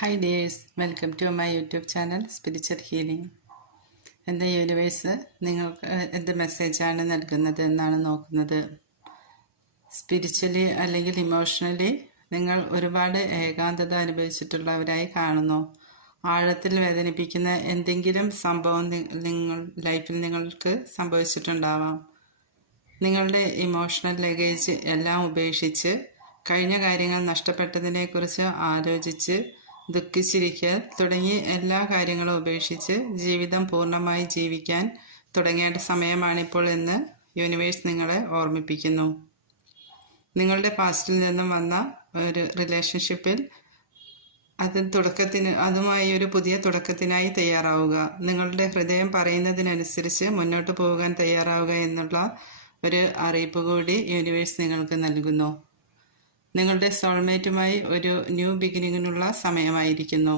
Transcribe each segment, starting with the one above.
Hi dears, welcome to my YouTube channel Spiritual Healing. എൻ്റെ universe നിങ്ങൾക്ക് എന്ത് മെസ്സേജാണ് നൽകുന്നത് എന്നാണ് നോക്കുന്നത്. സ്പിരിച്വലി അല്ലെങ്കിൽ ഇമോഷണലി നിങ്ങൾ ഒരുപാട് ഏകാന്തത അനുഭവിച്ചിട്ടുള്ളവരായി കാണുന്നു. ആഴത്തിൽ വേദനിപ്പിക്കുന്ന എന്തെങ്കിലും സംഭവം നിങ്ങൾ ലൈഫിൽ നിങ്ങൾക്ക് സംഭവിച്ചിട്ടുണ്ടാവാം. നിങ്ങളുടെ ഇമോഷണൽ ലഗേജ് എല്ലാം ഉപേക്ഷിച്ച് കഴിഞ്ഞ കാര്യങ്ങൾ നഷ്ടപ്പെട്ടതിനെക്കുറിച്ച് ആലോചിച്ച് ദുഃഖിച്ചിരിക്കുക തുടങ്ങി എല്ലാ കാര്യങ്ങളും ഉപേക്ഷിച്ച് ജീവിതം പൂർണ്ണമായി ജീവിക്കാൻ തുടങ്ങേണ്ട സമയമാണിപ്പോൾ എന്ന് യൂണിവേഴ്സ് നിങ്ങളെ ഓർമ്മിപ്പിക്കുന്നു. നിങ്ങളുടെ പാസ്റ്റിൽ നിന്നും വന്ന ഒരു റിലേഷൻഷിപ്പിൽ അതുമായി ഒരു പുതിയ തുടക്കത്തിനായി തയ്യാറാവുക. നിങ്ങളുടെ ഹൃദയം പറയുന്നതിനനുസരിച്ച് മുന്നോട്ട് പോകാൻ തയ്യാറാവുക എന്നുള്ള ഒരു അറിയിപ്പ് കൂടി യൂണിവേഴ്സ് നിങ്ങൾക്ക് നൽകുന്നു. നിങ്ങളുടെ സോൾമേറ്റുമായി ഒരു ന്യൂ ബിഗിനിങ്ങിനുള്ള സമയമായിരിക്കുന്നു.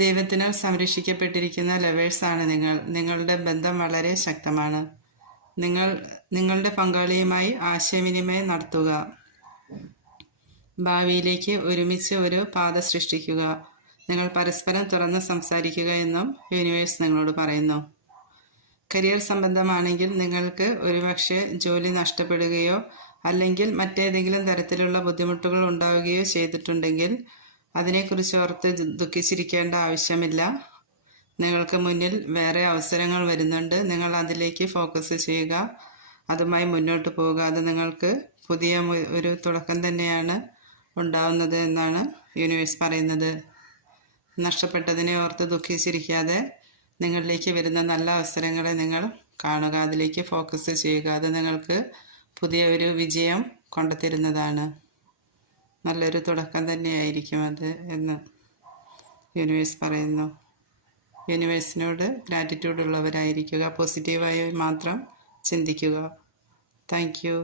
ദൈവത്തിനാൽ സംരക്ഷിക്കപ്പെട്ടിരിക്കുന്ന ലവേഴ്സാണ് നിങ്ങൾ. നിങ്ങളുടെ ബന്ധം വളരെ ശക്തമാണ്. നിങ്ങളുടെ പങ്കാളിയുമായി ആശയവിനിമയം നടത്തുക. ഭാവിയിലേക്ക് ഒരുമിച്ച് ഒരു പാത സൃഷ്ടിക്കുക. നിങ്ങൾ പരസ്പരം തുറന്ന് സംസാരിക്കുക എന്നും യൂണിവേഴ്സ് നിങ്ങളോട് പറയുന്നു. കരിയർ സംബന്ധമാണെങ്കിൽ നിങ്ങൾക്ക് ഒരുപക്ഷെ ജോലി നഷ്ടപ്പെടുകയോ അല്ലെങ്കിൽ മറ്റേതെങ്കിലും തരത്തിലുള്ള ബുദ്ധിമുട്ടുകൾ ഉണ്ടാവുകയോ ചെയ്തിട്ടുണ്ടെങ്കിൽ അതിനെക്കുറിച്ച് ഓർത്ത് ദുഃഖിച്ചിരിക്കേണ്ട ആവശ്യമില്ല. നിങ്ങൾക്ക് മുന്നിൽ വേറെ അവസരങ്ങൾ വരുന്നുണ്ട്. നിങ്ങൾ അതിലേക്ക് ഫോക്കസ് ചെയ്യുക, അതുമായി മുന്നോട്ട് പോവുക. അത് നിങ്ങൾക്ക് പുതിയ ഒരു തുടക്കം തന്നെയാണ് ഉണ്ടാവുന്നത് എന്നാണ് യൂണിവേഴ്സ് പറയുന്നത്. നഷ്ടപ്പെട്ടതിനെ ഓർത്ത് ദുഃഖിച്ചിരിക്കാതെ നിങ്ങളിലേക്ക് വരുന്ന നല്ല അവസരങ്ങളെ നിങ്ങൾ കാണുക, അതിലേക്ക് ഫോക്കസ് ചെയ്യുക. അത് നിങ്ങൾക്ക് പുതിയ ഒരു വിജയം കൊണ്ടുതരുന്നതാണ്. നല്ലൊരു തുടക്കം തന്നെയായിരിക്കും അത് എന്ന് യൂണിവേഴ്സ് പറയുന്നു. യൂണിവേഴ്സിനോട് ഗ്രാറ്റിറ്റ്യൂഡ് ഉള്ളവരായിരിക്കുക. പോസിറ്റീവായി മാത്രം ചിന്തിക്കുക. Thank you.